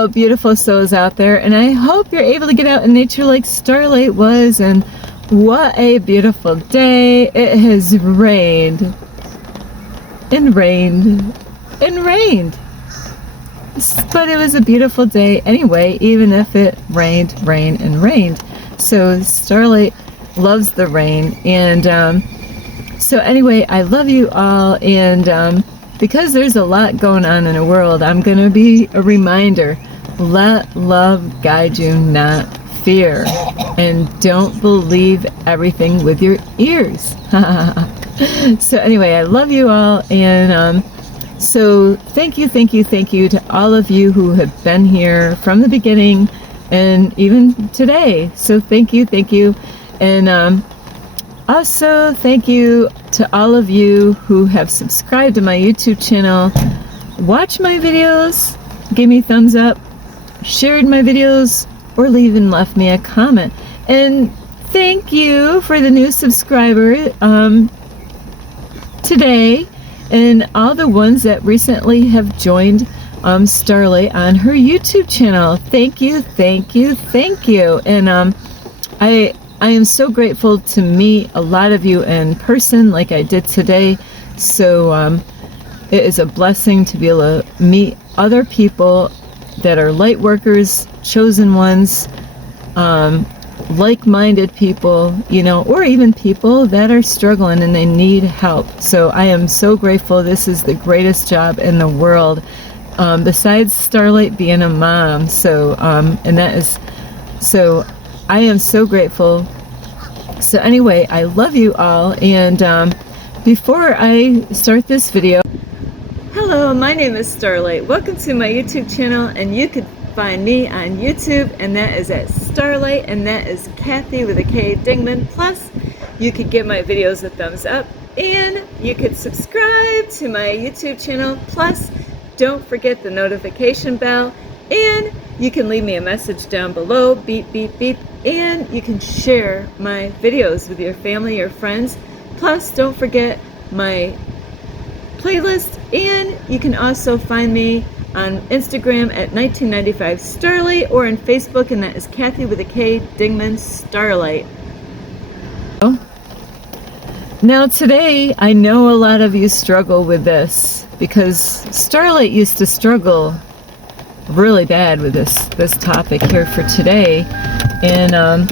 Hello, beautiful souls out there, and I hope you're able to get out in nature like Starlight was, and what a beautiful day. It has rained and rained and rained, but it was a beautiful day anyway, even if it rained and rained. So Starlight loves the rain, and so anyway, I love you all, and because there's a lot going on in the world, I'm going to be a reminder. Let love guide you, not fear. And don't believe everything with your ears. So anyway, I love you all. And so thank you to all of you who have been here from the beginning and even today. So thank you. And also, thank you to all of you who have subscribed to my YouTube channel, watched my videos, gave me thumbs up, shared my videos, or even left me a comment. And thank you for the new subscriber today, and all the ones that recently have joined Starlight on her YouTube channel. Thank you. And I am so grateful to meet a lot of you in person like I did today. So it is a blessing to be able to meet other people that are light workers, chosen ones, like-minded people, or even people that are struggling and they need help. So I am so grateful. This is the greatest job in the world, besides Starlight being a mom. So I am so grateful. So anyway, I love you all, and before I start this video, hello, my name is Starlight. Welcome to my YouTube channel, and you could find me on YouTube, and that is at Starlight, and that is Kathy with a K Dingman. Plus, you could give my videos a thumbs up, and you could subscribe to my YouTube channel. Plus, don't forget the notification bell, and you can leave me a message down below, beep, beep, beep, and you can share my videos with your family or friends. Plus, don't forget my playlist, and you can also find me on Instagram at 1995 Starlight, or on Facebook, and that is Kathy with a K Dingman Starlight. Now today, I know a lot of you struggle with this, because Starlight used to struggle really bad with this topic here for today, and I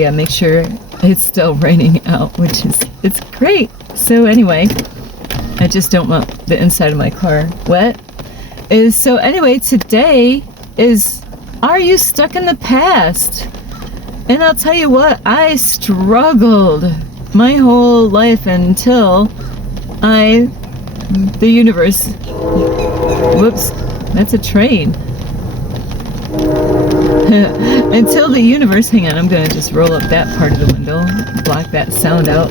gotta make sure it's still raining out, which is, it's great. So anyway, I just don't want the inside of my car wet. So anyway, today is, are you stuck in the past? And I'll tell you what, I struggled my whole life until the universe, whoops, that's a train. Until the universe, hang on, I'm going to just roll up that part of the window, block that sound out.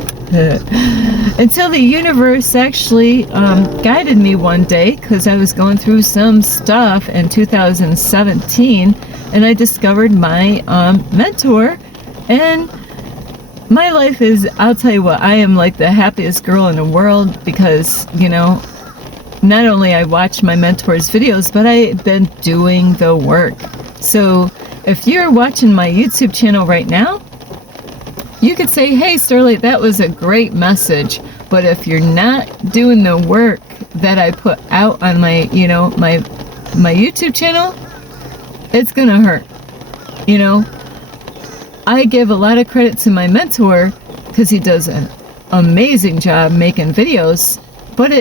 Until the universe actually guided me one day, because I was going through some stuff in 2017, and I discovered my mentor, and my life is, I'll tell you what, I am like the happiest girl in the world, because, not only I watch my mentor's videos, but I've been doing the work. So if you're watching my YouTube channel right now, you could say, hey Starlight, that was a great message, but if you're not doing the work that I put out on my, my YouTube channel, it's gonna hurt. I give a lot of credit to my mentor, because he does an amazing job making videos, but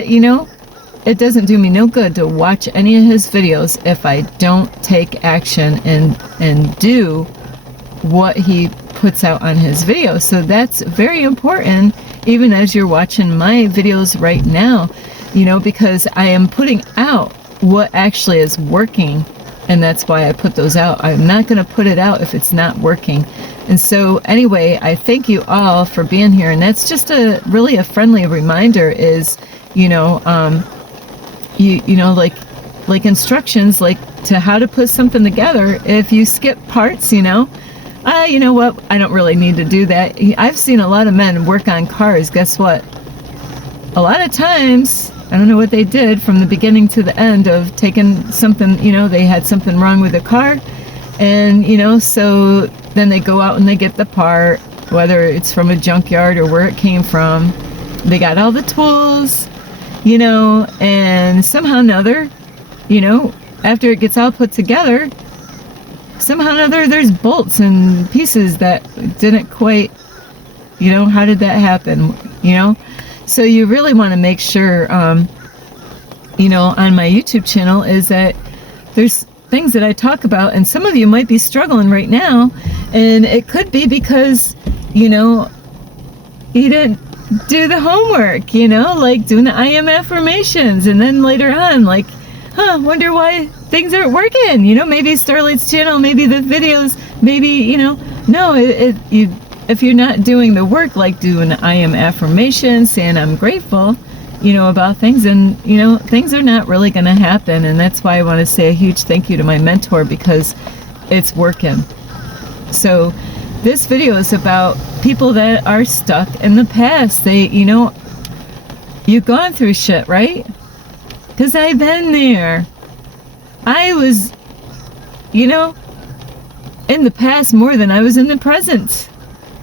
it doesn't do me no good to watch any of his videos if I don't take action and do what he puts out on his videos. So that's very important, even as you're watching my videos right now, because I am putting out what actually is working, and that's why I put those out. I'm not going to put it out if it's not working. And so anyway, I thank you all for being here, and that's just really a friendly reminder is, like instructions, like to how to put something together. If you skip parts, you know what, I don't really need to do that. I've seen a lot of men work on cars. Guess what? A lot of times I don't know what they did from the beginning to the end of taking something, they had something wrong with the car. And, so then they go out and they get the part, whether it's from a junkyard or where it came from. They got all the tools, and somehow or another, after it gets all put together, somehow or another there's bolts and pieces that didn't quite, how did that happen, So you really want to make sure, on my YouTube channel is that there's things that I talk about, and some of you might be struggling right now, and it could be because, you didn't do the homework, like doing the I am affirmations, and then later on, like, wonder why things aren't working, maybe Starlight's channel, maybe the videos, maybe, no, if you're not doing the work, like doing I am affirmations, saying I'm grateful, about things, and things are not really going to happen. And that's why I want to say a huge thank you to my mentor, because it's working. So this video is about people that are stuck in the past. They, you've gone through shit, right? Because I've been there. I was, in the past more than I was in the present.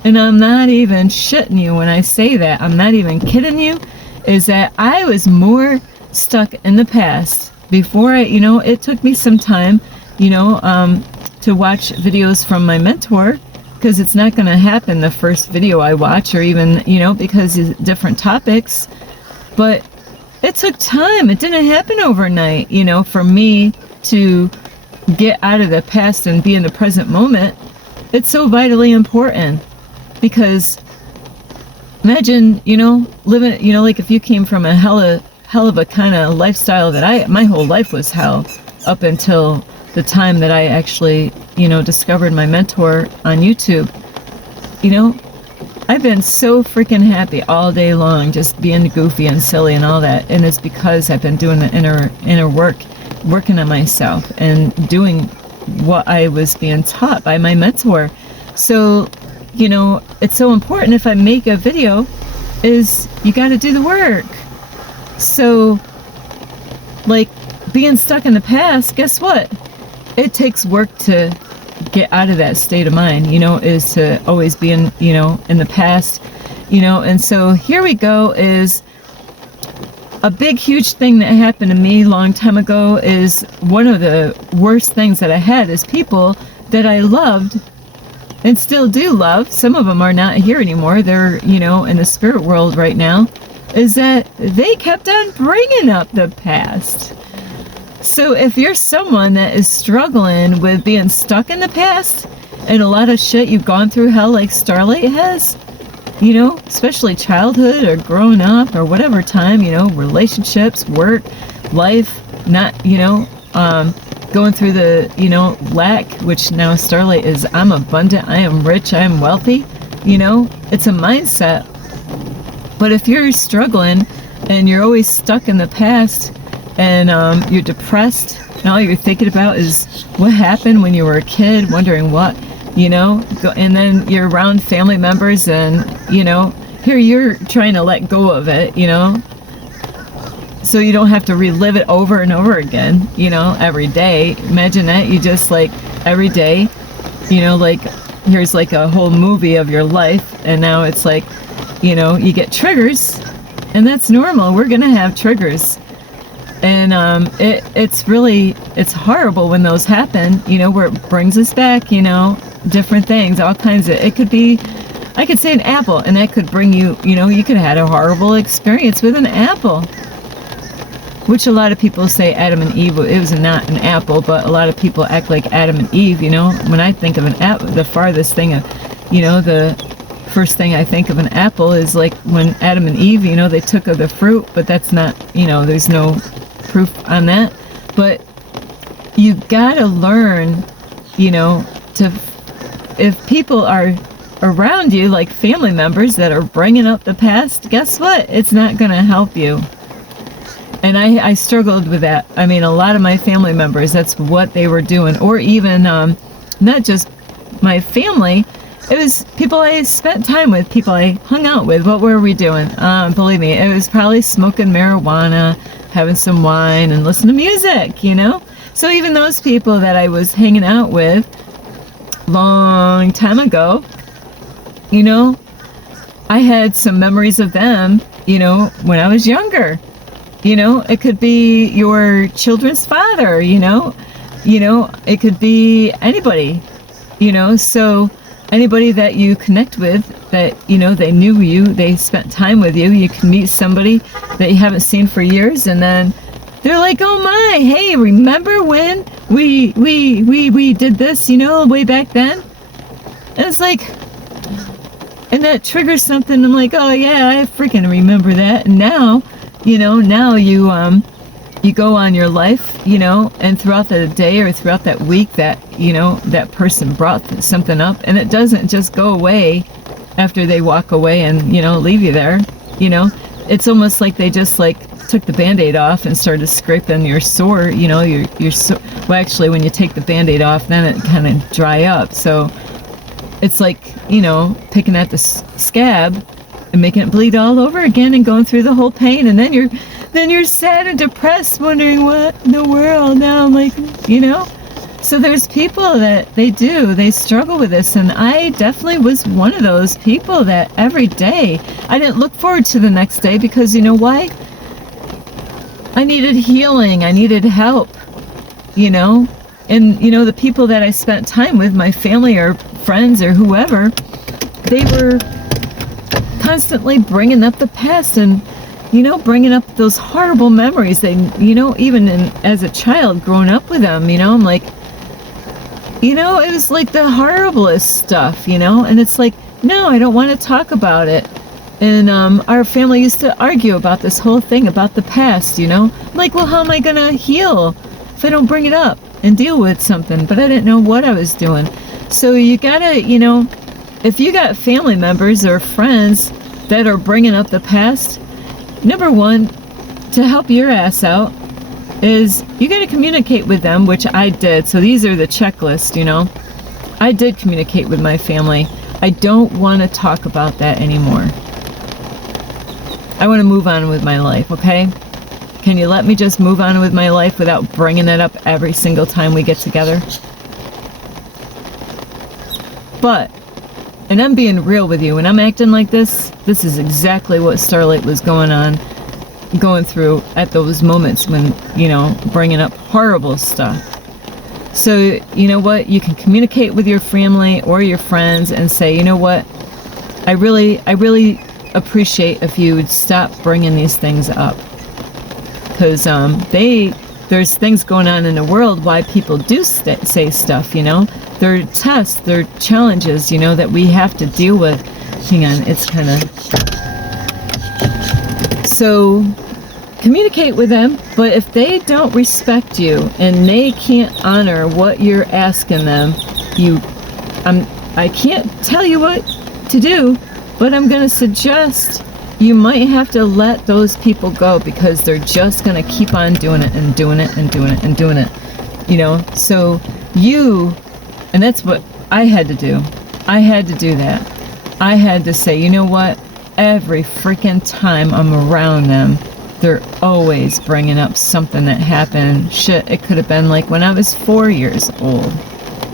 And I'm not even shitting you when I say that. I'm not even kidding you. Is that I was more stuck in the past before it took me some time, to watch videos from my mentor, because it's not going to happen the first video I watch, or even, because of different topics. But it took time. It didn't happen overnight, for me to get out of the past and be in the present moment. It's so vitally important, because imagine, living, like if you came from a hell of a kind of lifestyle that my whole life was hell up until the time that I actually, discovered my mentor on YouTube. I've been so freaking happy all day long, just being goofy and silly and all that. And it's because I've been doing the inner work, working on myself and doing what I was being taught by my mentor. So, it's so important. If I make a video, is you got to do the work. So, like, being stuck in the past, guess what? It takes work to get out of that state of mind, is to always be in the past, and so here we go. Is a big, huge thing that happened to me a long time ago. Is one of the worst things that I had is people that I loved and still do love. Some of them are not here anymore. They're, in the spirit world right now. Is that they kept on bringing up the past. So if you're someone that is struggling with being stuck in the past, and a lot of shit you've gone through hell like Starlight has, especially childhood or growing up or whatever time, relationships, work, life, not, going through the, lack, which now Starlight is, I'm abundant, I am rich, I am wealthy, it's a mindset. But if you're struggling and you're always stuck in the past, and you're depressed, and all you're thinking about is what happened when you were a kid, wondering what, and then you're around family members, and, here you're trying to let go of it, so you don't have to relive it over and over again, every day. Imagine that, you just, like, every day, like, here's like a whole movie of your life, and now it's like, you get triggers, and that's normal. We're gonna have triggers. And it's horrible when those happen, where it brings us back, different things, all kinds of, it could be, I could say an apple, and that could bring you, you could have had a horrible experience with an apple, which a lot of people say Adam and Eve, it was not an apple, but a lot of people act like Adam and Eve, when I think of an apple, the farthest thing of, the first thing I think of an apple is like when Adam and Eve, they took of the fruit, but that's not, there's no proof on that. But you gotta learn, if people are around you, like family members that are bringing up the past, guess what? It's not gonna help you. And I struggled with that. I mean, a lot of my family members, that's what they were doing. Or even, not just my family, it was people I spent time with, people I hung out with. What were we doing? Believe me, it was probably smoking marijuana, having some wine, and listening to music, you know? So even those people that I was hanging out with long time ago, you know, I had some memories of them, you know, when I was younger. You know, it could be your children's father, you know, it could be anybody, you know, so anybody that you connect with that, you know, they knew you, they spent time with you. You can meet somebody that you haven't seen for years, and then they're like, oh my, hey, remember when we did this, you know, way back then? And it's like, and that triggers something. I'm like, oh yeah, I freaking remember that. And now, you know, now you go on your life, you know, and throughout the day or throughout that week that, you know, that person brought something up, and it doesn't just go away after they walk away and, you know, leave you there, you know. It's almost like they just like took the Band-Aid off and started scraping your sore, you know, your well, actually when you take the Band-Aid off, then it kind of dry up. So it's like, you know, picking at the scab and making it bleed all over again and going through the whole pain, and then you're sad and depressed, wondering what in the world now. I'm like, you know. So there's people that they struggle with this, and I definitely was one of those people that every day I didn't look forward to the next day, because you know why? I needed healing, I needed help, you know. And you know, the people that I spent time with, my family or friends or whoever, they were constantly bringing up the past and, you know, bringing up those horrible memories that, you know, even as a child growing up with them, you know, I'm like, you know, it was like the horriblest stuff, you know. And it's like, no, I don't want to talk about it. And our family used to argue about this whole thing about the past, you know. I'm like, well, how am I gonna heal if I don't bring it up and deal with something? But I didn't know what I was doing. So you gotta, you know, if you got family members or friends that are bringing up the past, number one, to help your ass out, is you got to communicate with them, which I did. So these are the checklist, you know. I did communicate with my family. I don't want to talk about that anymore. I want to move on with my life, okay? Can you let me just move on with my life without bringing it up every single time we get together? But, and I'm being real with you, when I'm acting like this is exactly what Starlight was going through at those moments when, you know, bringing up horrible stuff. So, you know what? You can communicate with your family or your friends and say, you know what? I really appreciate if you would stop bringing these things up. Because there's things going on in the world why people do say stuff, you know. There are tests, there are challenges, you know, that we have to deal with. Hang on, it's kind of... So, communicate with them, but if they don't respect you and they can't honor what you're asking them, I can't tell you what to do, but I'm going to suggest you might have to let those people go, because they're just going to keep on doing it and doing it and doing it and doing it, you know. So and that's what I had to do. I had to do that. I had to say, you know what? Every freaking time I'm around them, they're always bringing up something that happened. Shit, it could have been like when I was 4 years old,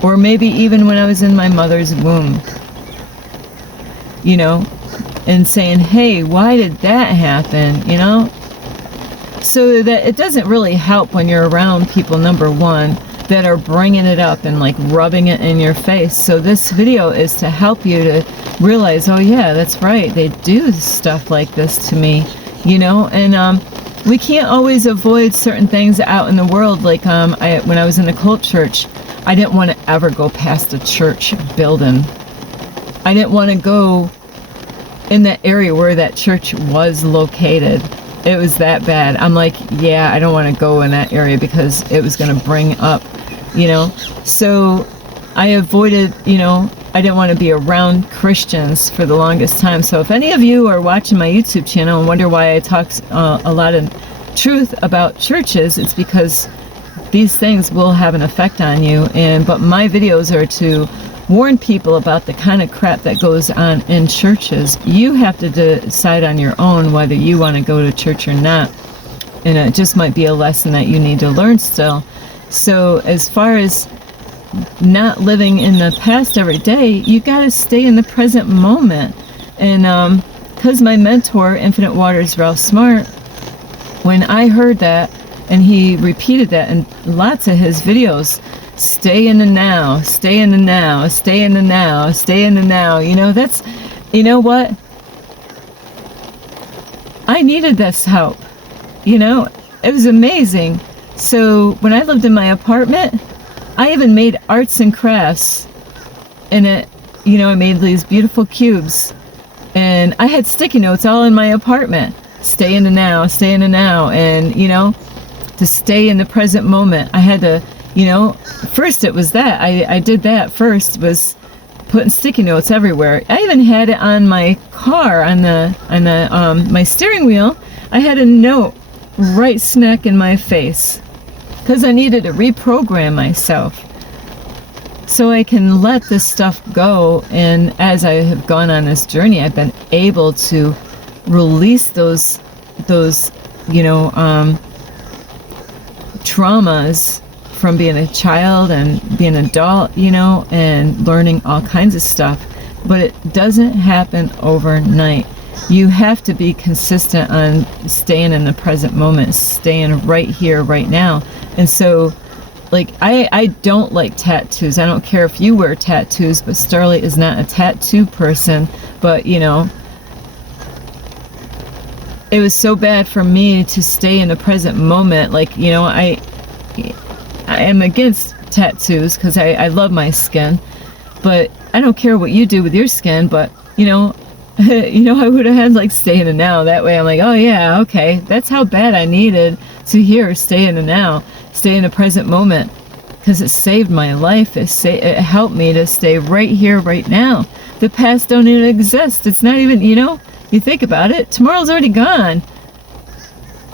or maybe even when I was in my mother's womb, you know, and saying, hey, why did that happen, you know? So that it doesn't really help when you're around people, number one, that are bringing it up and like rubbing it in your face. So this video is to help you to realize, oh yeah, that's right, they do stuff like this to me, you know. And we can't always avoid certain things out in the world. Like when I was in the cult church, I didn't want to ever go past a church building. I didn't want to go in that area where that church was located. It was that bad. I'm like, yeah, I don't want to go in that area because it was going to bring up, you know. So I avoided, you know, I didn't want to be around Christians for the longest time. So if any of you are watching my YouTube channel and wonder why I talk a lot of truth about churches, it's because these things will have an effect on you. But my videos are to warn people about the kind of crap that goes on in churches. You have to decide on your own whether you want to go to church or not. And it just might be a lesson that you need to learn still. So as far as not living in the past every day, you got to stay in the present moment. And because my mentor, Infinite Waters Ralph Smart, when I heard that, and he repeated that in lots of his videos, stay in the now, stay in the now, stay in the now, stay in the now. You know, that's, you know what? I needed this help. You know, it was amazing. So when I lived in my apartment, I even made arts and crafts in it. You know, I made these beautiful cubes. And I had sticky notes all in my apartment. Stay in the now, stay in the now. And, you know, to stay in the present moment. I had to, you know, first it was that. I did that first, was putting sticky notes everywhere. I even had it on my car, on my steering wheel. I had a note right smack in my face because I needed to reprogram myself so I can let this stuff go. And as I have gone on this journey, I've been able to release those you know, traumas from being a child and being an adult, you know, and learning all kinds of stuff. But it doesn't happen overnight. You have to be consistent on staying in the present moment, staying right here, right now. And so, like, I don't like tattoos. I don't care if you wear tattoos, but Starlight is not a tattoo person. But, you know, it was so bad for me to stay in the present moment. Like, you know, I am against tattoos because I love my skin, but I don't care what you do with your skin. But, you know, I would have had like stay in the now. That way I'm like, oh yeah, okay. That's how bad I needed to hear stay in the now, stay in the present moment, because it saved my life. It helped me to stay right here, right now. The past don't even exist. It's not even, you know, you think about it, tomorrow's already gone.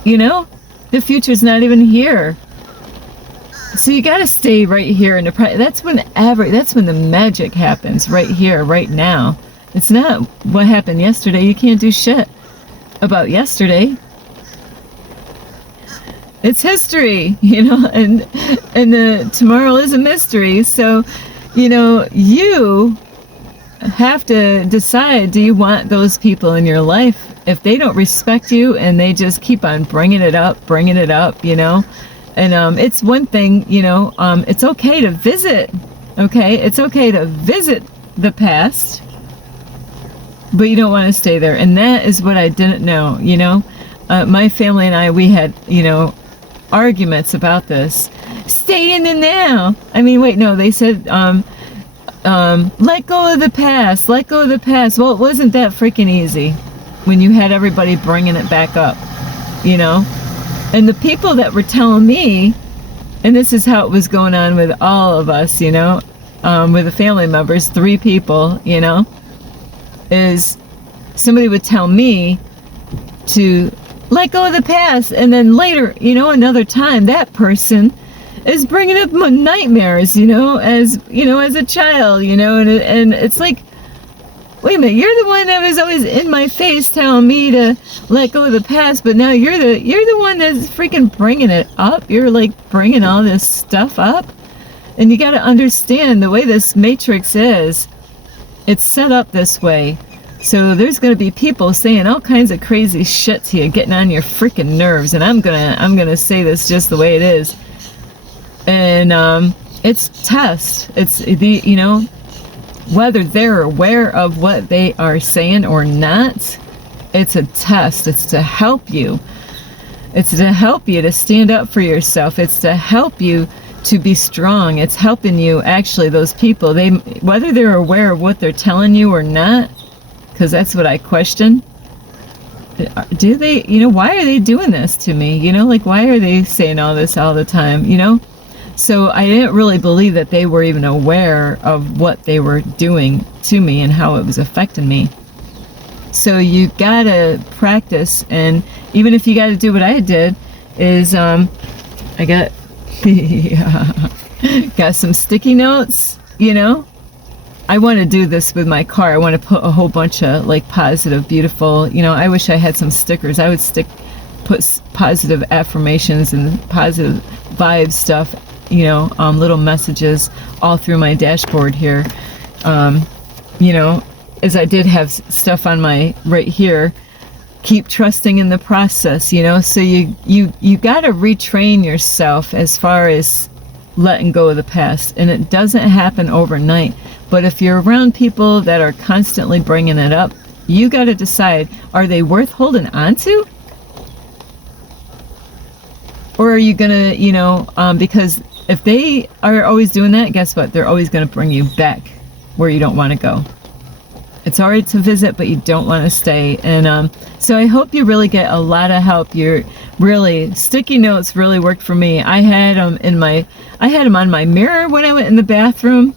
You know, the future's not even here. So you got to stay right here in the present. That's when the magic happens, right here, right now. It's not what happened yesterday. You can't do shit about yesterday. It's history, you know, and the tomorrow is a mystery. So, you know, you have to decide, do you want those people in your life? If they don't respect you and they just keep on bringing it up, you know, and it's one thing, you know, it's okay to visit, okay? It's okay to visit the past, but you don't want to stay there. And that is what I didn't know, you know. My family and I, we had, you know, arguments about this. Stay in the now. I mean, wait, no, they said, let go of the past, let go of the past. Well, it wasn't that freaking easy when you had everybody bringing it back up, you know. And the people that were telling me, and this is how it was going on with all of us, you know, with the family members, 3 people, you know, is somebody would tell me to let go of the past, and then later, you know, another time, that person is bringing up nightmares, you know, as a child, you know, and it's like, wait a minute, you're the one that was always in my face telling me to let go of the past, but now you're the one that's freaking bringing it up. You're like bringing all this stuff up, and you got to understand the way this matrix is. It's set up this way. So there's going to be people saying all kinds of crazy shit to you, getting on your freaking nerves, and I'm gonna say this just the way it is. And it's test. It's the, you know, whether they're aware of what they are saying or not, it's a test. It's to help you. It's to help you to stand up for yourself. It's to help you to be strong. It's helping you, actually, those people, they, whether they're aware of what they're telling you or not, because that's what I question. Do they, you know, why are they doing this to me? You know, like, why are they saying all this all the time, you know? So I didn't really believe that they were even aware of what they were doing to me and how it was affecting me. So you gotta practice, and even if you gotta do what I did, is I got got some sticky notes, you know, I want to do this with my car. I want to put a whole bunch of like positive, beautiful, I wish I had some stickers. I would put positive affirmations and positive vibe stuff, little messages all through my dashboard here. As I did have stuff on my right here, keep trusting in the process, so you got to retrain yourself as far as letting go of the past, and it doesn't happen overnight. But if you're around people that are constantly bringing it up, you got to decide, are they worth holding on to? Or are you gonna, because if they are always doing that, guess what? They're always going to bring you back where you don't want to go. It's all right to visit, but you don't want to stay. And so I hope you really get a lot of help. Sticky notes really worked for me. I had them on my mirror when I went in the bathroom,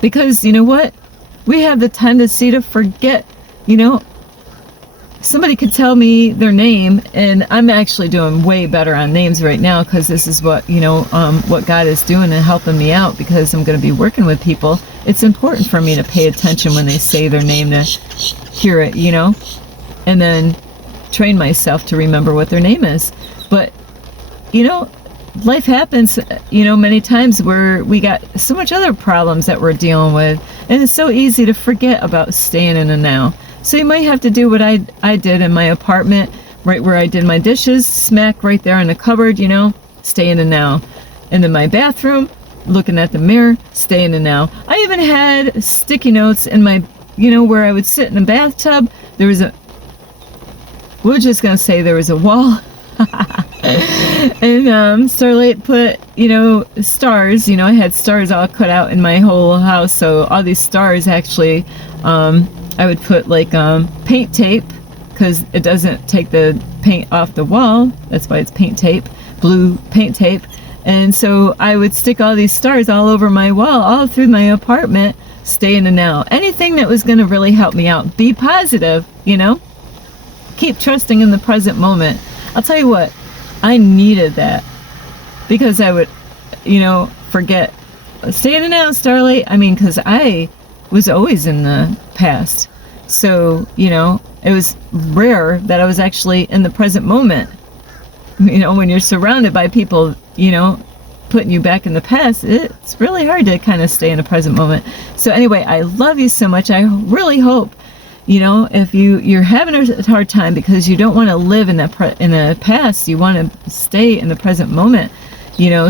because you know what? We have the tendency to forget. Somebody could tell me their name, and I'm actually doing way better on names right now, because this is what what God is doing and helping me out, because I'm going to be working with people. It's important for me to pay attention when they say their name, to hear it, and then train myself to remember what their name is. But life happens, many times where we got so much other problems that we're dealing with, and it's so easy to forget about staying in the now. So you might have to do what I did in my apartment, right where I did my dishes, smack right there in the cupboard, stay in the now. And then my bathroom, looking at the mirror, stay in the now. I even had sticky notes in my, where I would sit in the bathtub. We're just going to say there was a wall. And Starlight put, stars, I had stars all cut out in my whole house. So all these stars actually, I would put like paint tape, because it doesn't take the paint off the wall. That's why it's paint tape, blue paint tape. And so I would stick all these stars all over my wall, all through my apartment, stay in the now. Anything that was going to really help me out. Be positive, Keep trusting in the present moment. I'll tell you what, I needed that, because I would, forget. Stay in the now, Starlight. Because I was always in the past. So, it was rare that I was actually in the present moment. When you're surrounded by people, putting you back in the past, it's really hard to kind of stay in the present moment. So anyway, I love you so much. I really hope, if you're having a hard time because you don't want to live in the past, you want to stay in the present moment.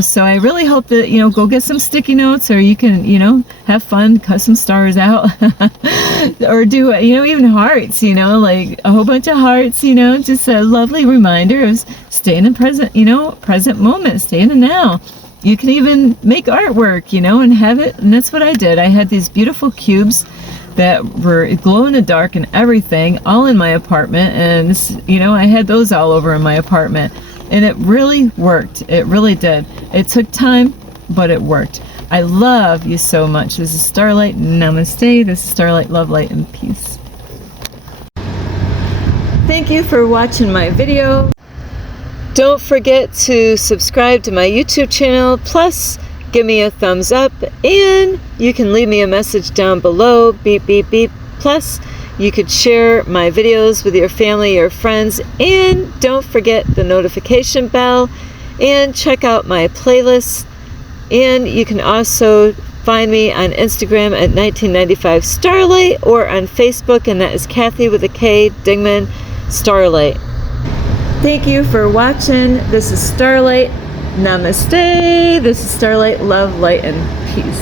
So I really hope that, go get some sticky notes, or you can, have fun, cut some stars out, or do, even hearts, like a whole bunch of hearts, just a lovely reminder of staying in present, present moment, stay in the now. You can even make artwork, and have it. And that's what I did. I had these beautiful cubes that were glow in the dark and everything, all in my apartment. And, I had those all over in my apartment. And it really worked. It really did. It took time, but it worked. I love you so much. This is Starlight. Namaste. This is Starlight. Love, light, and peace. Thank you for watching my video. Don't forget to subscribe to my YouTube channel. Plus, give me a thumbs up. And you can leave me a message down below. Beep, beep, beep. Plus, you could share my videos with your family or friends, and don't forget the notification bell, and check out my playlist. And you can also find me on Instagram at 1995 Starlight, or on Facebook, and that is Kathy with a K Dingman Starlight. Thank you for watching. This is Starlight. Namaste. This is Starlight. Love, light, and peace.